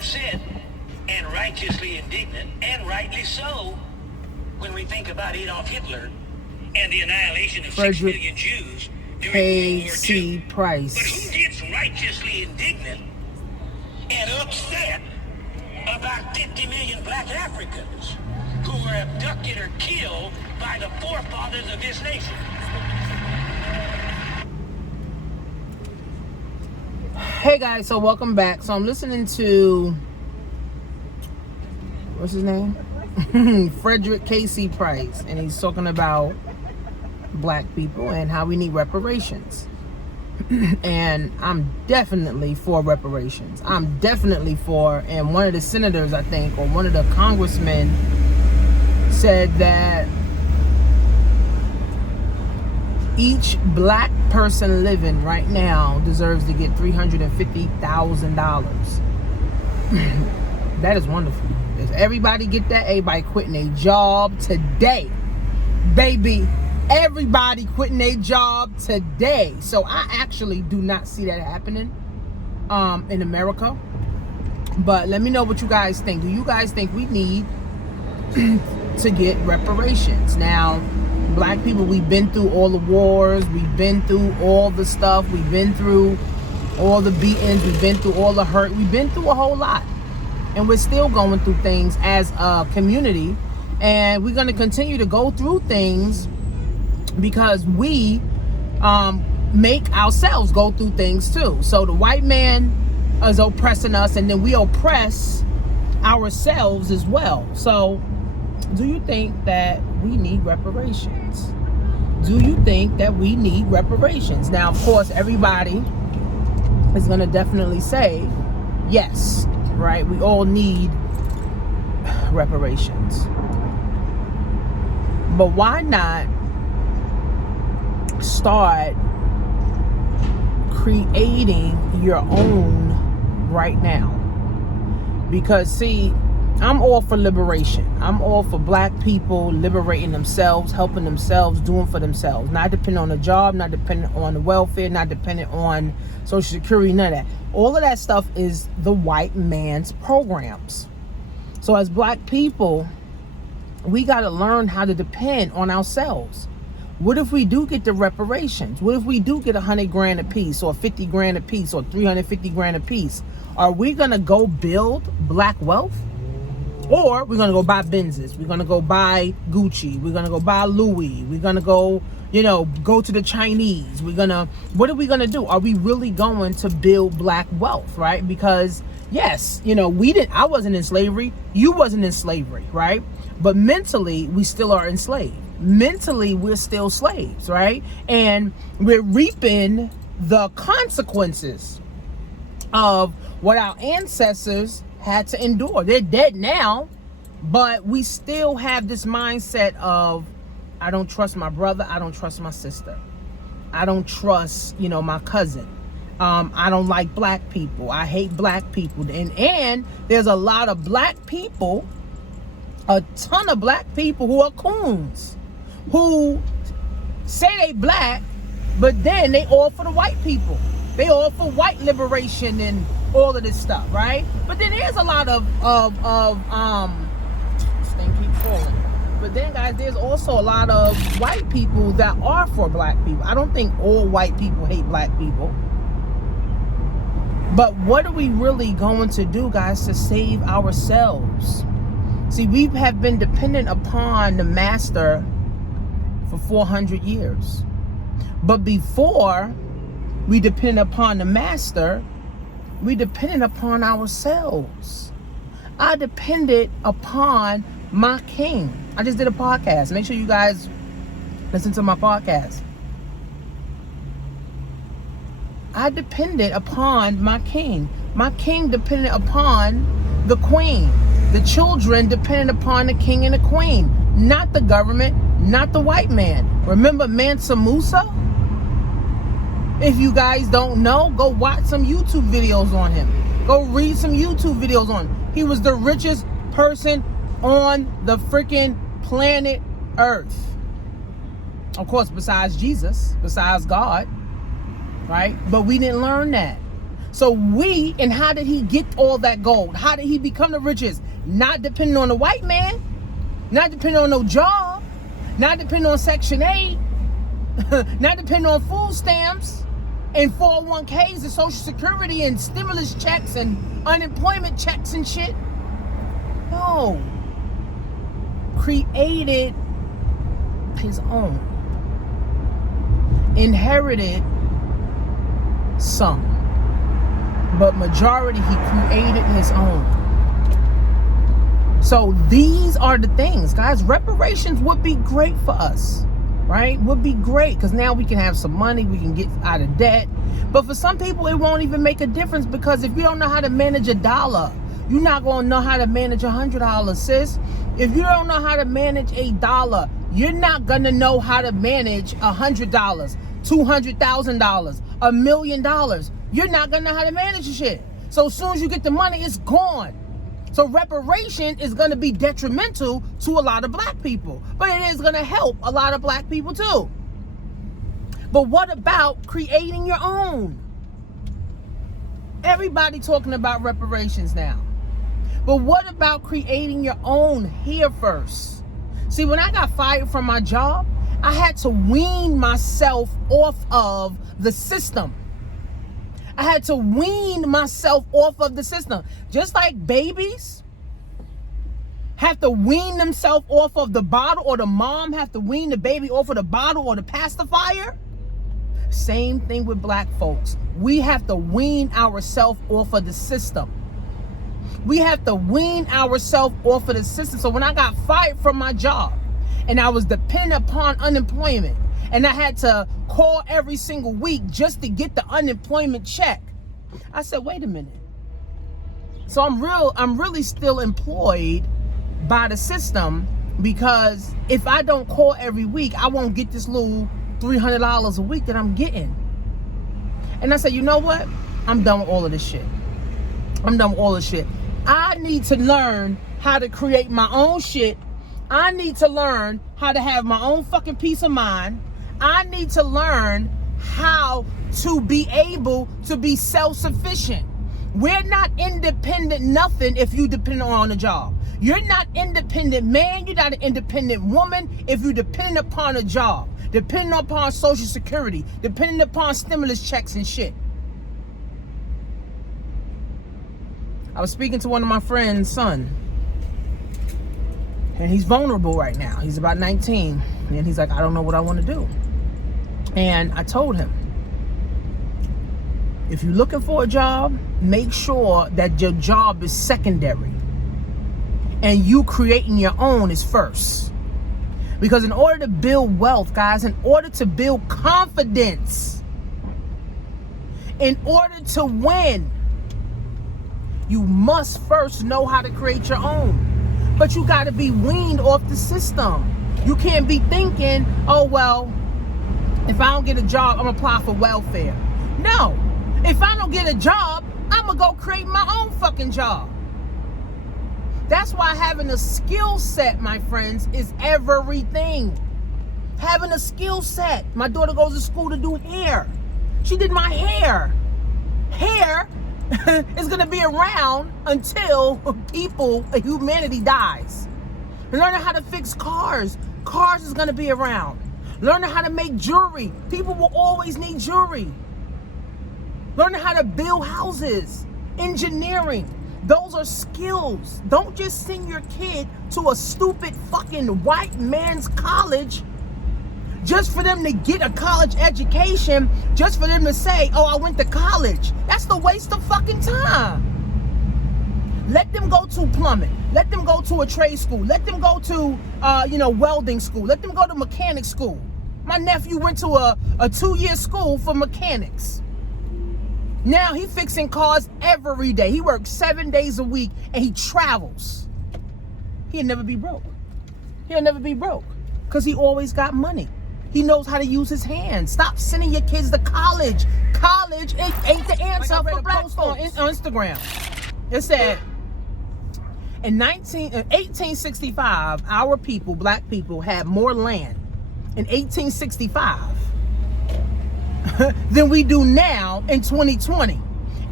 upset and righteously indignant, and rightly so, when we think about Adolf Hitler and the annihilation of 6 million Jews during World War II. Price. But who gets righteously indignant and upset about 50 million black Africans who were abducted or killed by the forefathers of this nation? Hey guys, so welcome back. So I'm listening to, what's his name? Frederick Casey Price, and he's talking about black people and how we need reparations. And I'm definitely for reparations. I'm definitely for, and one of the senators, I think, or one of the congressmen said that each black person living right now deserves to get $350,000. That is wonderful. Does everybody get that? Everybody quitting a job today, baby. Everybody quitting a job today. So I actually do not see that happening in America. But let me know what you guys think. Do you guys think we need to get reparations? Now, black people, we've been through all the wars, we've been through all the stuff, we've been through all the beatings, we've been through all the hurt, we've been through a whole lot, and we're still going through things as a community, and we're going to continue to go through things because we make ourselves go through things too. So the white man is oppressing us, and then we oppress ourselves as well. So do you think that we need reparations? Do you think that we need reparations? Now, of course, everybody is going to definitely say yes, right? We all need reparations. But why not start creating your own right now? Because, see, I'm all for liberation. I'm all for black people liberating themselves, helping themselves, doing for themselves. Not dependent on a job, not dependent on the welfare, not dependent on Social Security, none of that. All of that stuff is the white man's programs. So as black people, we got to learn how to depend on ourselves. What if we do get the reparations? What if we do get $100,000 a piece, or $50,000 a piece, or $350,000 a piece? Are we going to go build black wealth? Or we're going to go buy Benzes. We're going to go buy Gucci. We're going to go buy Louis. We're going to go, go to the Chinese. What are we going to do? Are we really going to build black wealth, right? Because, yes, I wasn't in slavery. You wasn't in slavery, right? But mentally, we still are enslaved. Mentally, we're still slaves, right? And we're reaping the consequences of what our ancestors had to endure. They're dead now, but we still have this mindset of, I don't trust my brother, I don't trust my sister, I don't trust, my cousin. I don't like black people. I hate black people. And there's a lot of black people, a ton of black people who are coons, who say they black, but then they all for the white people. They all for white liberation and all of this stuff, right? But then there's a lot of this thing keeps falling. But then, guys, there's also a lot of white people that are for black people. I don't think all white people hate black people. But what are we really going to do, guys, to save ourselves? See, we have been dependent upon the master for 400 years. But before we depend upon the master, we depended upon ourselves. I depended upon my king. I just did a podcast. Make sure you guys listen to my podcast. I depended upon my king. My king depended upon the queen. The children depended upon the king and the queen, not the government, not the white man. Remember Mansa Musa? If you guys don't know, go watch some YouTube videos on him. Go read some YouTube videos on him. He was the richest person on the freaking planet Earth. Of course, besides Jesus, besides God, right? But we didn't learn that. So and how did he get all that gold? How did he become the richest? Not depending on the white man, not depending on no job, not depending on Section 8, not depending on food stamps and 401ks and Social Security and stimulus checks and unemployment checks and shit. No. Created his own. Inherited some. But majority, he created his own. So these are the things, guys. Reparations would be great for us, right? Would be great, because now we can have some money, we can get out of debt. But for some people, it won't even make a difference, because if you don't know how to manage $1, you're not going to know how to manage $100, sis. If you don't know how to manage $1, you're not going to know how to manage $100, $200,000, $1 million. You're not going to know how to manage the shit. So as soon as you get the money, it's gone. So reparation is going to be detrimental to a lot of black people, but it is going to help a lot of black people too. But what about creating your own? Everybody talking about reparations now. But what about creating your own here first? See, when I got fired from my job, I had to wean myself off of the system. I had to wean myself off of the system. Just like babies have to wean themselves off of the bottle, or the mom have to wean the baby off of the bottle or the pacifier. Same thing with black folks. We have to wean ourselves off of the system. We have to wean ourselves off of the system. So when I got fired from my job and I was dependent upon unemployment, and I had to call every single week just to get the unemployment check, I said, wait a minute. So I'm really still employed by the system, because if I don't call every week, I won't get this little $300 a week that I'm getting. And I said, you know what? I'm done with all of this shit. I'm done with all this shit. I need to learn how to create my own shit. I need to learn how to have my own fucking peace of mind. I need to learn how to be able to be self-sufficient. We're not independent nothing if you depend on a job. You're not independent man. You're not an independent woman if you depend upon a job, depending upon Social Security, depending upon stimulus checks and shit. I was speaking to one of my friend's son, and he's vulnerable right now. He's about 19, and he's like, I don't know what I want to do. And I told him, if you're looking for a job, make sure that your job is secondary and you creating your own is first. Because in order to build wealth, guys, in order to build confidence, in order to win, you must first know how to create your own. But you got to be weaned off the system. You can't be thinking, oh, well, if I don't get a job, I'm going to apply for welfare. No. If I don't get a job, I'm going to go create my own fucking job. That's why having a skill set, my friends, is everything. Having a skill set. My daughter goes to school to do hair. She did my hair. Hair is going to be around until humanity dies. Learning how to fix cars. Cars is going to be around. Learning how to make jewelry. People will always need jewelry. Learning how to build houses. Engineering. Those are skills. Don't just send your kid to a stupid fucking white man's college just for them to get a college education, just for them to say, oh, I went to college. That's the waste of fucking time. Let them go to plumbing. Let them go to a trade school. Let them go to, welding school. Let them go to mechanic school. My nephew went to a 2-year school for mechanics. Now he fixing cars every day. He works 7 days a week and he travels. He'll never be broke. He'll never be broke because he always got money. He knows how to use his hands. Stop sending your kids to college. College ain't the answer for black folks. On Instagram. It said, in 1865, our people, black people, had more land in 1865 than we do now in 2020.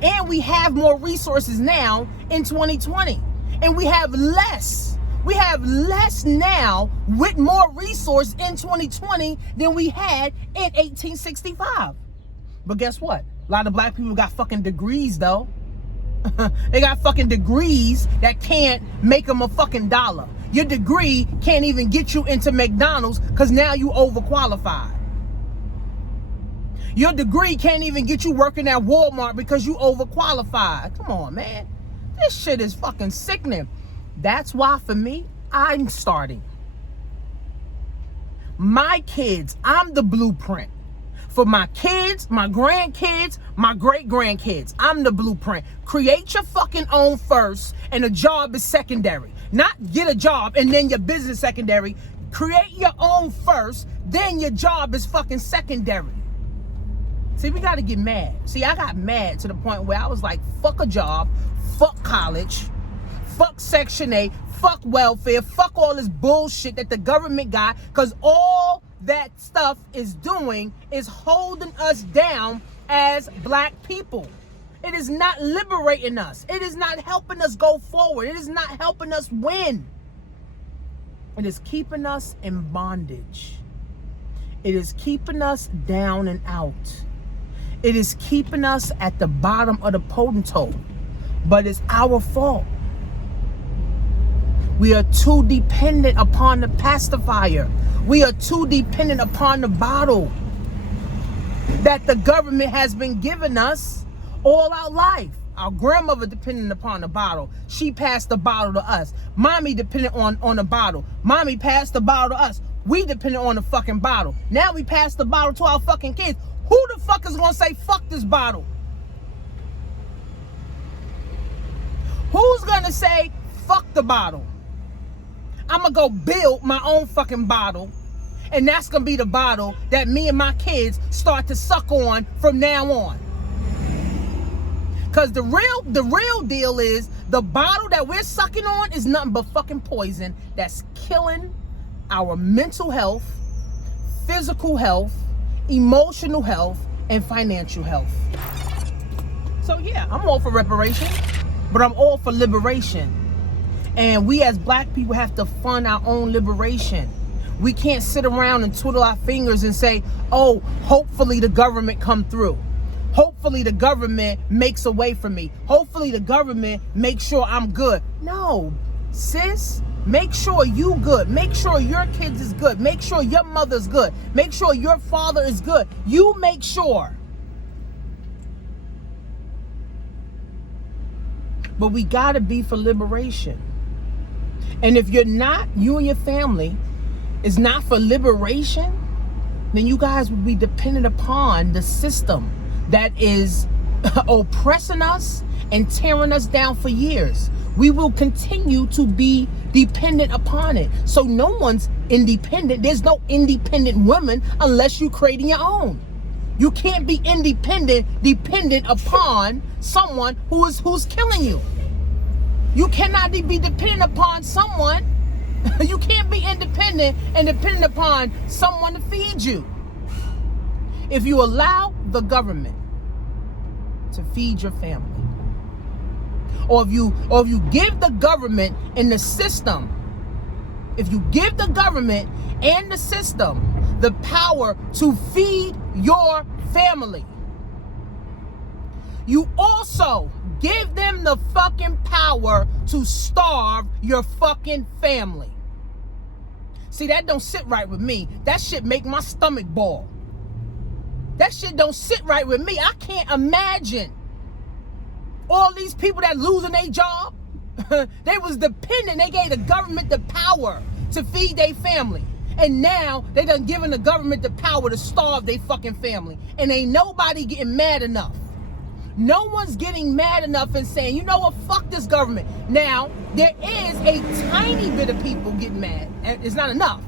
And we have more resources now in 2020. And we have less. We have less now with more resource in 2020 than we had in 1865. But guess what? A lot of black people got fucking degrees though. They got fucking degrees that can't make them a fucking dollar. Your degree can't even get you into McDonald's because now you overqualified. Your degree can't even get you working at Walmart because you overqualified. Come on, man. This shit is fucking sickening. That's why for me, I'm starting. My kids, I'm the blueprint. For my kids, my grandkids, my great-grandkids, I'm the blueprint. Create your fucking own first, and a job is secondary. Not get a job and then your business secondary. Create your own first, then your job is fucking secondary. See, we got to get mad. See, I got mad to the point where I was like, fuck a job, fuck college, fuck Section 8, fuck welfare, fuck all this bullshit that the government got, because all that stuff is doing is holding us down as black people. It is not liberating us. It is not helping us go forward. It is not helping us win. It is keeping us in bondage. It is keeping us down and out. It is keeping us at the bottom of the totem. But it's our fault. We are too dependent upon the pacifier. We are too dependent upon the bottle that the government has been giving us all our life. Our grandmother dependent upon the bottle. She passed the bottle to us. Mommy dependent on the bottle. Mommy passed the bottle to us. We dependent on the fucking bottle. Now we pass the bottle to our fucking kids. Who the fuck is gonna say fuck this bottle? Who's gonna say fuck the bottle? I'm gonna go build my own fucking bottle, and that's gonna be the bottle that me and my kids start to suck on from now on. Cause the real deal is the bottle that we're sucking on is nothing but fucking poison that's killing our mental health, physical health, emotional health, and financial health. So yeah, I'm all for reparations, but I'm all for liberation. And we as black people have to fund our own liberation. We can't sit around and twiddle our fingers and say, oh, hopefully the government come through. Hopefully the government makes a way for me. Hopefully the government makes sure I'm good. No, sis, make sure you good. Make sure your kids is good. Make sure your mother's good. Make sure your father is good. You make sure. But we gotta be for liberation. And if you're not, you and your family is not for liberation, then you guys would be dependent upon the system that is oppressing us and tearing us down for years. We will continue to be dependent upon it. So no one's independent. There's no independent woman unless you're creating your own. You can't be independent, dependent upon someone who's killing you. You cannot be dependent upon someone. You can't be independent and dependent upon someone to feed you. If you allow the government to feed your family, or if you give the government and the system, if you give the government and the system the power to feed your family, you also give them the fucking power to starve your fucking family. See, that don't sit right with me. That shit make my stomach boil. That shit don't sit right with me. I can't imagine all these people that losing their job. They was dependent. They gave the government the power to feed their family. And now they done given the government the power to starve their fucking family. And ain't nobody getting mad enough. No one's getting mad enough and saying, you know what, fuck this government. Now, there is a tiny bit of people getting mad. And it's not enough.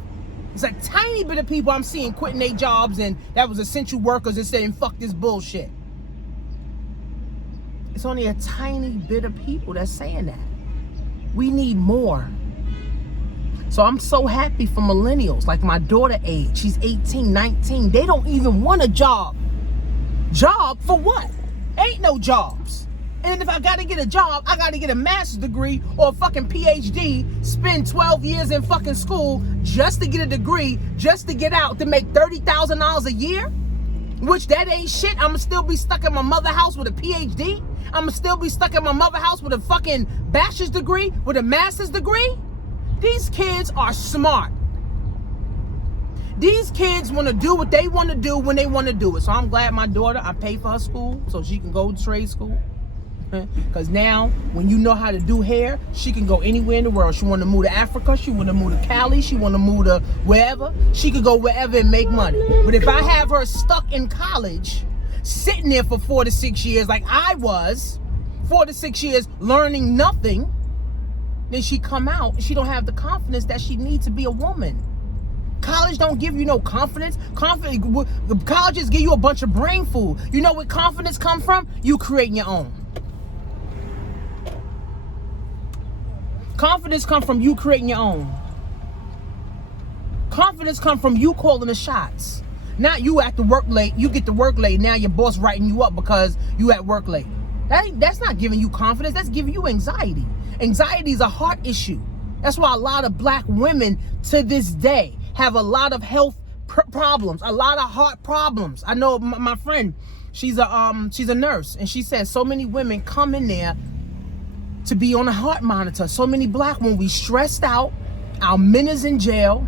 It's a tiny bit of people I'm seeing quitting their jobs, and that was essential workers and saying, fuck this bullshit. It's only a tiny bit of people that's saying that. We need more. So I'm so happy for millennials, like my daughter age. She's 18, 19. They don't even want a job. Job for what? Ain't no jobs. And if I gotta get a job, I gotta get a master's degree or a fucking PhD, spend 12 years in fucking school just to get a degree, just to get out to make $30,000 a year? Which that ain't shit. I'ma still be stuck in my mother house with a PhD. I'ma still be stuck in my mother house with a fucking bachelor's degree, with a master's degree. These kids are smart. These kids want to do what they want to do when they want to do it. So I'm glad my daughter, I pay for her school so she can go to trade school. Because now, when you know how to do hair, she can go anywhere in the world. She want to move to Africa. She want to move to Cali. She want to move to wherever. She could go wherever and make money. But if I have her stuck in college, sitting there for 4 to 6 years like I was, 4 to 6 years learning nothing, then she come out and she don't have the confidence that she needs to be a woman. College don't give you no confidence. Colleges give you a bunch of brain food. You know where confidence come from? You creating your own. Confidence come from you creating your own. Confidence come from you calling the shots. Not you at the work late. You get to work late. Now your boss writing you up because you at work late. That's not giving you confidence. That's giving you anxiety. Anxiety is a heart issue. That's why a lot of black women to this day have a lot of health problems, a lot of heart problems. I know my friend, she's a nurse, and she says so many women come in there to be on a heart monitor. So many black women, we stressed out. Our men is in jail.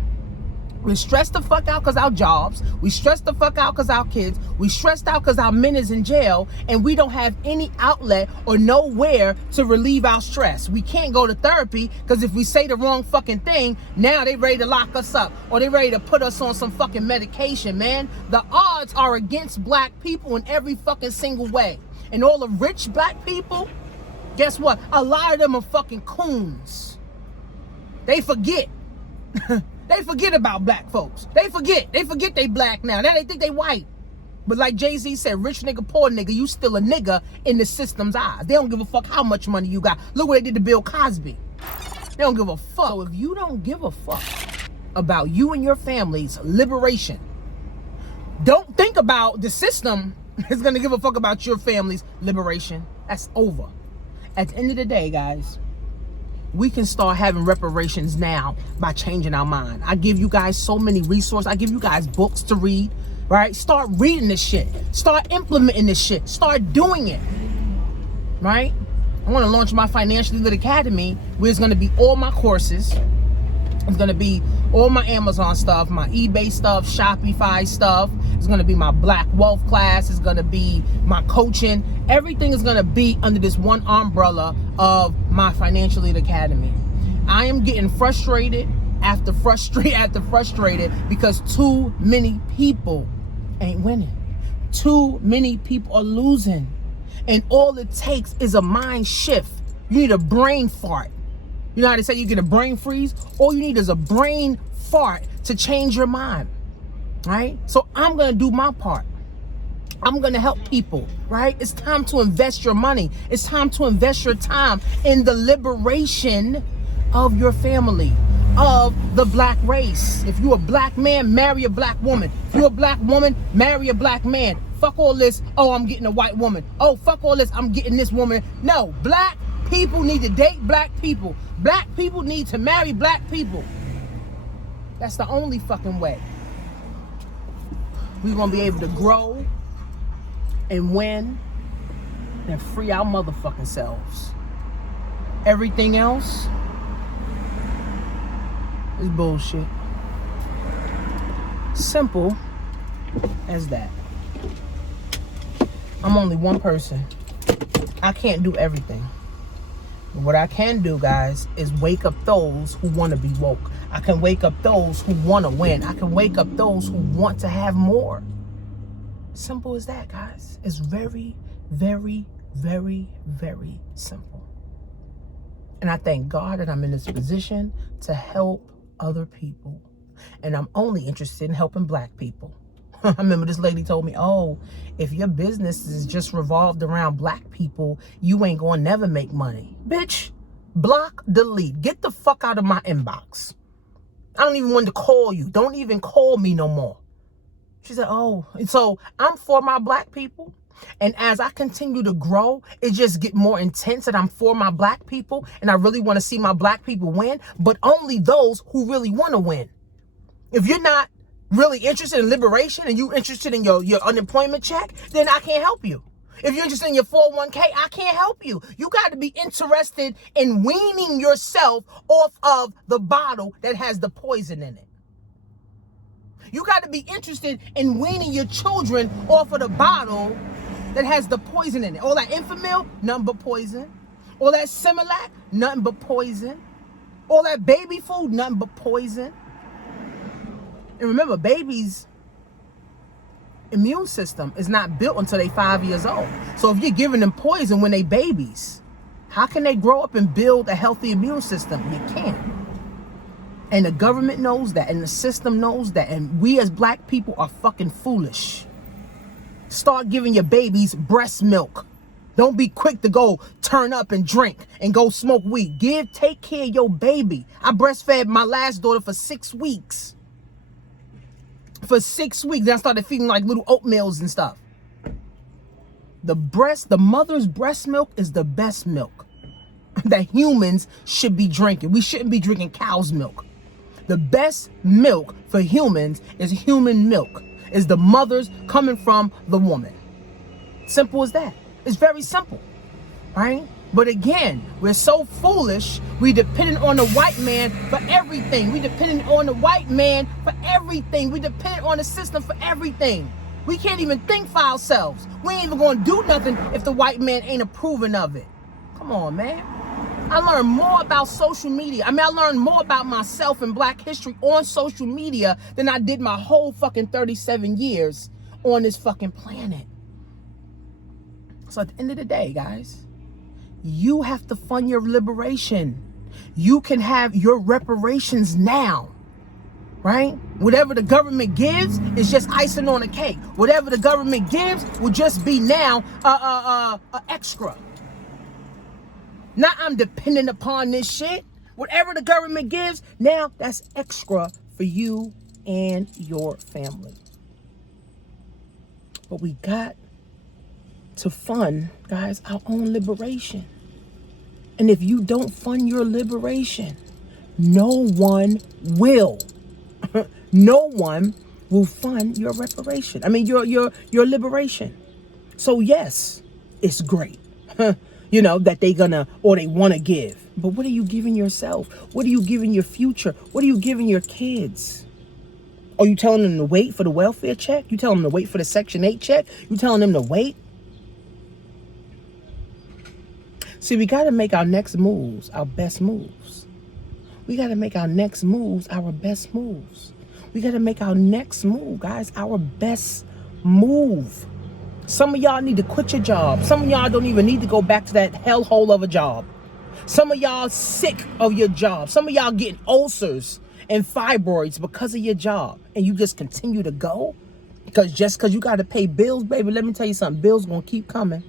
We're stressed the fuck out because our jobs. We stressed the fuck out because our kids. We stressed out because our men is in jail, and we don't have any outlet or nowhere to relieve our stress. We can't go to therapy because if we say the wrong fucking thing, now they ready to lock us up or they ready to put us on some fucking medication, man. The odds are against black people in every fucking single way. And all the rich black people, guess what? A lot of them are fucking coons. They forget. They forget about black folks. They forget they black now. Now they think they white. But like Jay-Z said, rich nigga, poor nigga, you still a nigga in the system's eyes. They don't give a fuck how much money you got. Look what they did to Bill Cosby. They don't give a fuck. So if you don't give a fuck about you and your family's liberation, don't think about the system is going to give a fuck about your family's liberation. That's over. At the end of the day, guys, we can start having reparations now by changing our mind. I give you guys so many resources. I give you guys books to read, right? Start reading this shit. Start implementing this shit. Start doing it, right? I want to launch my Financially Lit Academy, where it's going to be all my courses. It's going to be all my Amazon stuff, my eBay stuff, Shopify stuff. It's going to be my Black Wealth class. It's going to be my coaching. Everything is going to be under this one umbrella of my Financially Lit Academy. I am getting frustrated after frustrated because too many people ain't winning. Too many people are losing. And all it takes is a mind shift. You need a brain fart. You know how they say you get a brain freeze? All you need is a brain fart to change your mind, right? So I'm going to do my part. I'm going to help people, right? It's time to invest your money. It's time to invest your time in the liberation of your family, of the black race. If you're a black man, marry a black woman. If you're a black woman, marry a black man. Fuck all this, oh, I'm getting a white woman. Oh, fuck all this, I'm getting this woman. No, black people need to date black people. Black people need to marry black people. That's the only fucking way we're gonna be able to grow and win and free our motherfucking selves. Everything else is bullshit. Simple as that. I'm only one person. I can't do everything. But what I can do, guys, is wake up those who want to be woke. I can wake up those who want to win. I can wake up those who want to have more. Simple as that, guys. It's very, very, very, very simple. And I thank God that I'm in this position to help other people. And I'm only interested in helping black people. I remember this lady told me, oh, if your business is just revolved around black people, you ain't gonna never make money. Bitch, block, delete. Get the fuck out of my inbox. I don't even want to call you. Don't even call me no more. She said, oh, and so I'm for my black people. And as I continue to grow, it just get more intense that I'm for my black people and I really want to see my black people win, but only those who really want to win. If you're not really interested in liberation and you're interested in your unemployment check, then I can't help you. If you're interested in your 401k, I can't help you. You got to be interested in weaning yourself off of the bottle that has the poison in it. You got to be interested in weaning your children off of the bottle that has the poison in it. All that Enfamil, nothing but poison. All that Similac, nothing but poison. All that baby food, nothing but poison. And remember, babies' immune system is not built until they 5 years old. So if you're giving them poison when they babies, how can they grow up and build a healthy immune system? You can't. And the government knows that, and the system knows that, and we as black people are fucking foolish. Start giving your babies breast milk. Don't be quick to go turn up and drink and go smoke weed. Take care of your baby. I breastfed my last daughter for 6 weeks. For 6 weeks, then I started feeding like little oatmeals and stuff. The mother's breast milk is the best milk that humans should be drinking. We shouldn't be drinking cow's milk. The best milk for humans is human milk. Is the mothers coming from the woman. Simple as that. It's very simple, right? But again, we're so foolish. We dependent on the white man for everything. We dependent on the white man for everything. We dependent on the system for everything. We can't even think for ourselves. We ain't even gonna do nothing if the white man ain't approving of it. Come on, man. I learned more about social media. I learned more about myself and black history on social media than I did my whole fucking 37 years on this fucking planet. So at the end of the day, guys, you have to fund your liberation. You can have your reparations now, right? Whatever the government gives is just icing on the cake. Whatever the government gives will just be now extra. Not I'm dependent upon this shit. Whatever the government gives, now that's extra for you and your family. But we got to fund, guys, our own liberation. And if you don't fund your liberation, no one will. No one will fund your reparation. Your liberation. So yes, it's great. That they want to give. But what are you giving yourself? What are you giving your future? What are you giving your kids? Are you telling them to wait for the welfare check? You telling them to wait for the Section 8 check? You telling them to wait? See, we got to make our next moves our best moves. We got to make our next moves our best moves. We got to make our next move, guys, our best move. Some of y'all need to quit your job. Some of y'all don't even need to go back to that hellhole of a job. Some of y'all sick of your job. Some of y'all getting ulcers and fibroids because of your job. And you just continue to go? Because you got to pay bills, baby, let me tell you something. Bills going to keep coming.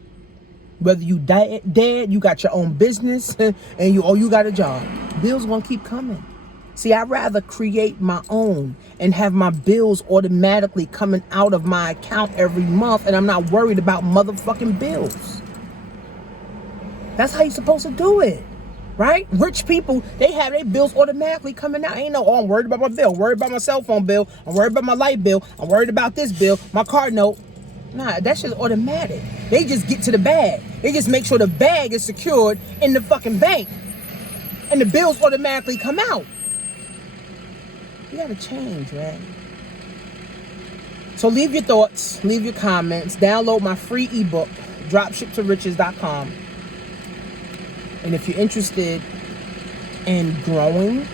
Whether you dead, you got your own business, and you got a job. Bills going to keep coming. See, I'd rather create my own and have my bills automatically coming out of my account every month, and I'm not worried about motherfucking bills. That's how you're supposed to do it, right? Rich people, they have their bills automatically coming out. Ain't no, I'm worried about my bill. I'm worried about my cell phone bill. I'm worried about my light bill. I'm worried about this bill, my car note. Nah, that shit's automatic. They just get to the bag. They just make sure the bag is secured in the fucking bank, and the bills automatically come out. You gotta change, man. So leave your thoughts, leave your comments, download my free ebook, dropshiptoriches.com. And if you're interested in growing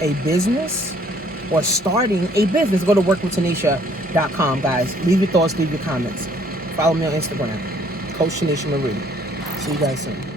a business or starting a business, go to workwithtanisha.com, guys. Leave your thoughts, leave your comments. Follow me on Instagram, Coach Tanisha Marie. See you guys soon.